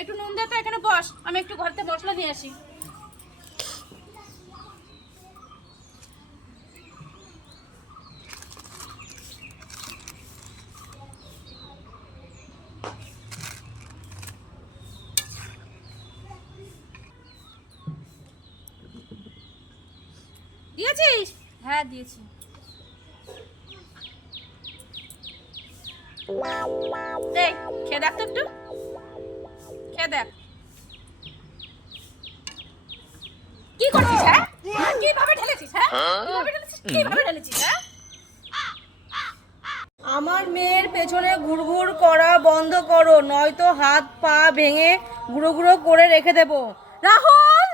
একটু নুন দে তো, এখানে বস, আমি একটু ঘর থেকে মশলা নিয়ে আসি। দিয়েছিস? হ্যাঁ দিয়েছি। এই খেয়ে দেখ তো, একটু খেয়ে দেখ। কি করছিস? হ্যাঁ, কিভাবে ঢেলেছিস? হ্যাঁ, কিভাবে ঢেলেছিস? কিভাবে ঢেলেছিস? হ্যাঁ, আমার মেয়ের পেছনে ঘুরঘুর করা বন্ধ করো, নয়তো হাত পা ভেঙে গুঁড়ো গুঁড়ো করে রেখে দেবো। রাহুল,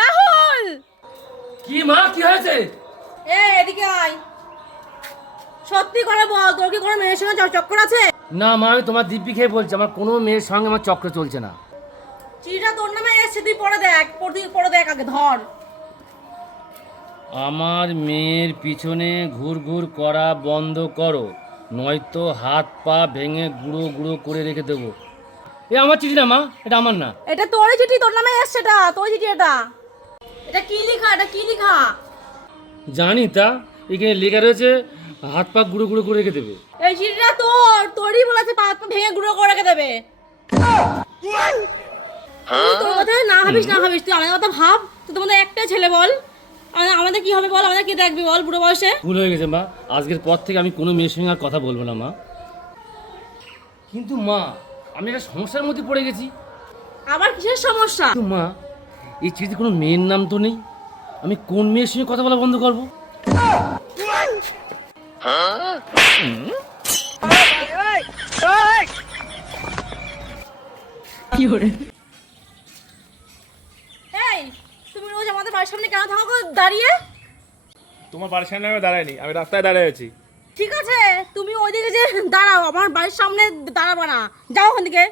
রাহুল, কি মা, কি হয়েছে? এদিকে আয়। সত্যি করে বল, তোর কি কোনো মেয়ের সঙ্গে চক্কর আছে? না মা, আমি তোমার দিব্যি খেয়ে বলছি, আমার কোনো মেয়ের সঙ্গে আমার চক্র চলছে না। চিঠিটা তোর নামে এসছে, তুই পড়ে দেখ, পড়ে দেখ আগে, ধর। আমার মেয়ের পিছনে ঘুরঘুর করা বন্ধ করো, নয়তো হাত পা ভেঙে গুঁড়ো গুঁড়ো করে রেখে দেবো। এ আমার চিঠি না মা, এটা আমার না। এটা তোরই চিঠি, তোর নামে এসছে, এটা তোর চিঠি। এটা কি লেখা? এটা কি লেখা? জানি তা, এখানে লেখা রয়েছে হাত পা গুঁড়ো গুঁড়ো করে রেখে দেবে। এই চিঠিটা তোরই বলেছে, পা ভেঙে গুঁড়ো করে রেখে দেবে। তুই তোর কথা না ভাবিস, তুই আমাদের কথা ভাব। তুই তোমাদের একটাই ছেলে, বল আমাদের কি হবে, বল আমাদের কি দেখবি, বল বুড়ো বয়সে। ভুল হয়ে গেছে মা, আজকের পর থেকে আমি কোনো মেয়ের সঙ্গে আর কথা বলবো না মা। কিন্তু মা, আমি একটা সমস্যার মধ্যে পড়ে গেছি। আবার কিসের সমস্যা? কিন্তু মা, এই চিঠিতে কোনো মেয়ের নাম তো নেই, আমি কোন মেয়ের সঙ্গে কথা বলা বন্ধ করবো? এই, তুমি রোজ আমাদের বাড়ির সামনে কেন থাকো দাঁড়িয়ে? তোমার বাড়ির সামনে আমি দাঁড়াইনি, আমি রাস্তায় দাঁড়িয়ে আছি। ঠিক আছে, তুমি ওইদিকে যে দাঁড়াও, আমার বাড়ির সামনে দাঁড়াবো না, যাও ওখান থেকে।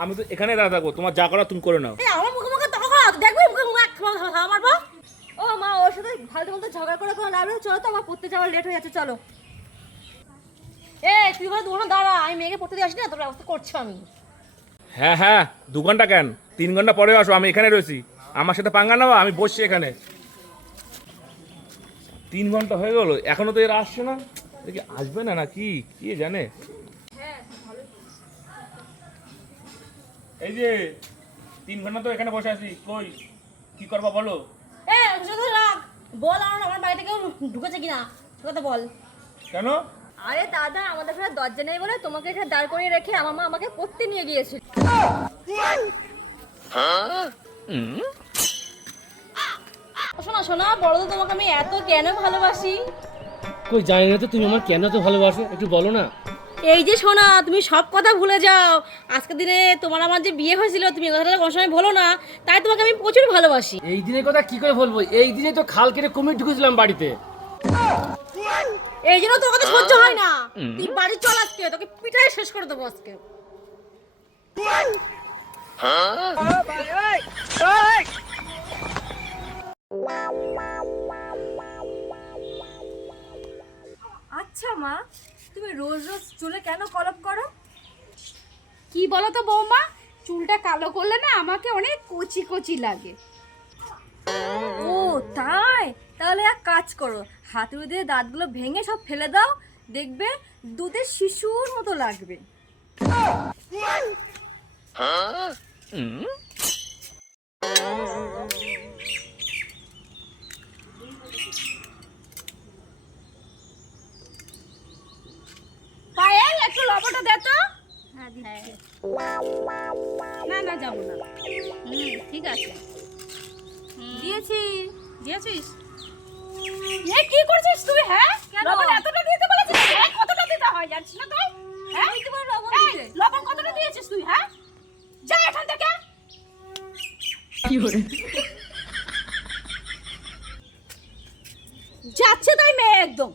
আমি তো এখানে দাঁড়া থাকবো, তোমার যা করা তুমি করে নাও। এই আমার মুখে মুখে তখন দেখবে, মুখে মুখে মারবো। ও মা, ওর সাথে ফালতু বলতে ঝগড়া করে কোনো লাভ নেই, চলো তো, আমার পড়তে যাওয়ার লেট হয়ে যাচ্ছে, চলো। তুই বলে দোকানে দাঁড়া, আমি মেয়েকে পড়তে দিয়ে আসি না, তোর ব্যবস্থা করছো আমি। হ্যাঁ হ্যাঁ, 2 ঘন্টা কেন, 3 ঘন্টা পরে আসো, আমি এখানে রয়েছি। আমার সাথে পাঙ্গা নাও, আমি বসছি এখানে। 3 ঘন্টা হয়ে গেল, এখনো তো এরা আসছে না। দেখি আসবে না নাকি, কি জানে। এই যে 3 ঘন্টা তো এখানে বসে আছি, কই কি করবা বলো? শুধু রাখ, বল আমার বাড়িতে কেউ ঢুকেছে কিনা, কথা বল। কেন? আরে দাদা, আমাদের ঘরে দরজা নেই বলে তোমাকে এখানে দাঁড় করিয়ে রেখে আমার মা আমাকে পড়তে নিয়ে গিয়েছিল। শোনা, বলো তো, তোমাকে আমি এত কেন ভালোবাসি? কই জানি না তো, তুমি আমার কেন তো ভালোবাসো, একটু বলো না। এই যে শোনা, তুমি সব কথা ভুলে যাও। আজকের দিনে তোমার আমার যে বিয়ে হয়েছিল, তুমি এই কথাটা কোনো সময় বলো না, তাই তোমাকে আমি প্রচুর ভালোবাসি। এই দিনের কথা কি করে বলবো, এই দিনে তো খাল কেটে কুমির ঢুকেছিলাম বাড়িতে। এই জন্য তোর কথা সহ্য হয় না। তুই বাড়ি চল আজকে, তোকে পিঠাই শেষ করে দেবো আজকে। আচ্ছা মা, তুমি রোজ রোজ চুলে কেন কলপ করো? কি বলো তো বৌমা, চুলটা কালো করলে না আমাকে অনেক কচি কচি লাগে। ও তাই, তাহলে এক কাজ করো, হাতুড়ি দিয়ে দাঁতগুলো ভেঙে সব ফেলে দাও, দেখবে দুধের শিশুর মতো লাগবে। পায়েল, একটু লবণটা দে তো। হ্যাঁ দিচ্ছি। না যাবো না। ঠিক আছে, দিয়েছি। দিয়েছিস? কি করছিস তুই? হ্যাঁ, লবণ এতটা দিতে বলেছিস? হ্যাঁ, কতটা দিতে হয় জানিস না তুই? হ্যাঁ, আমি কি বলে লবণ এই, দিতে? লবণ কতটা দিয়েছিস তুই? হ্যাঁ, যা এখান থেকে। যাচ্ছে তাই মেয়ে একদম।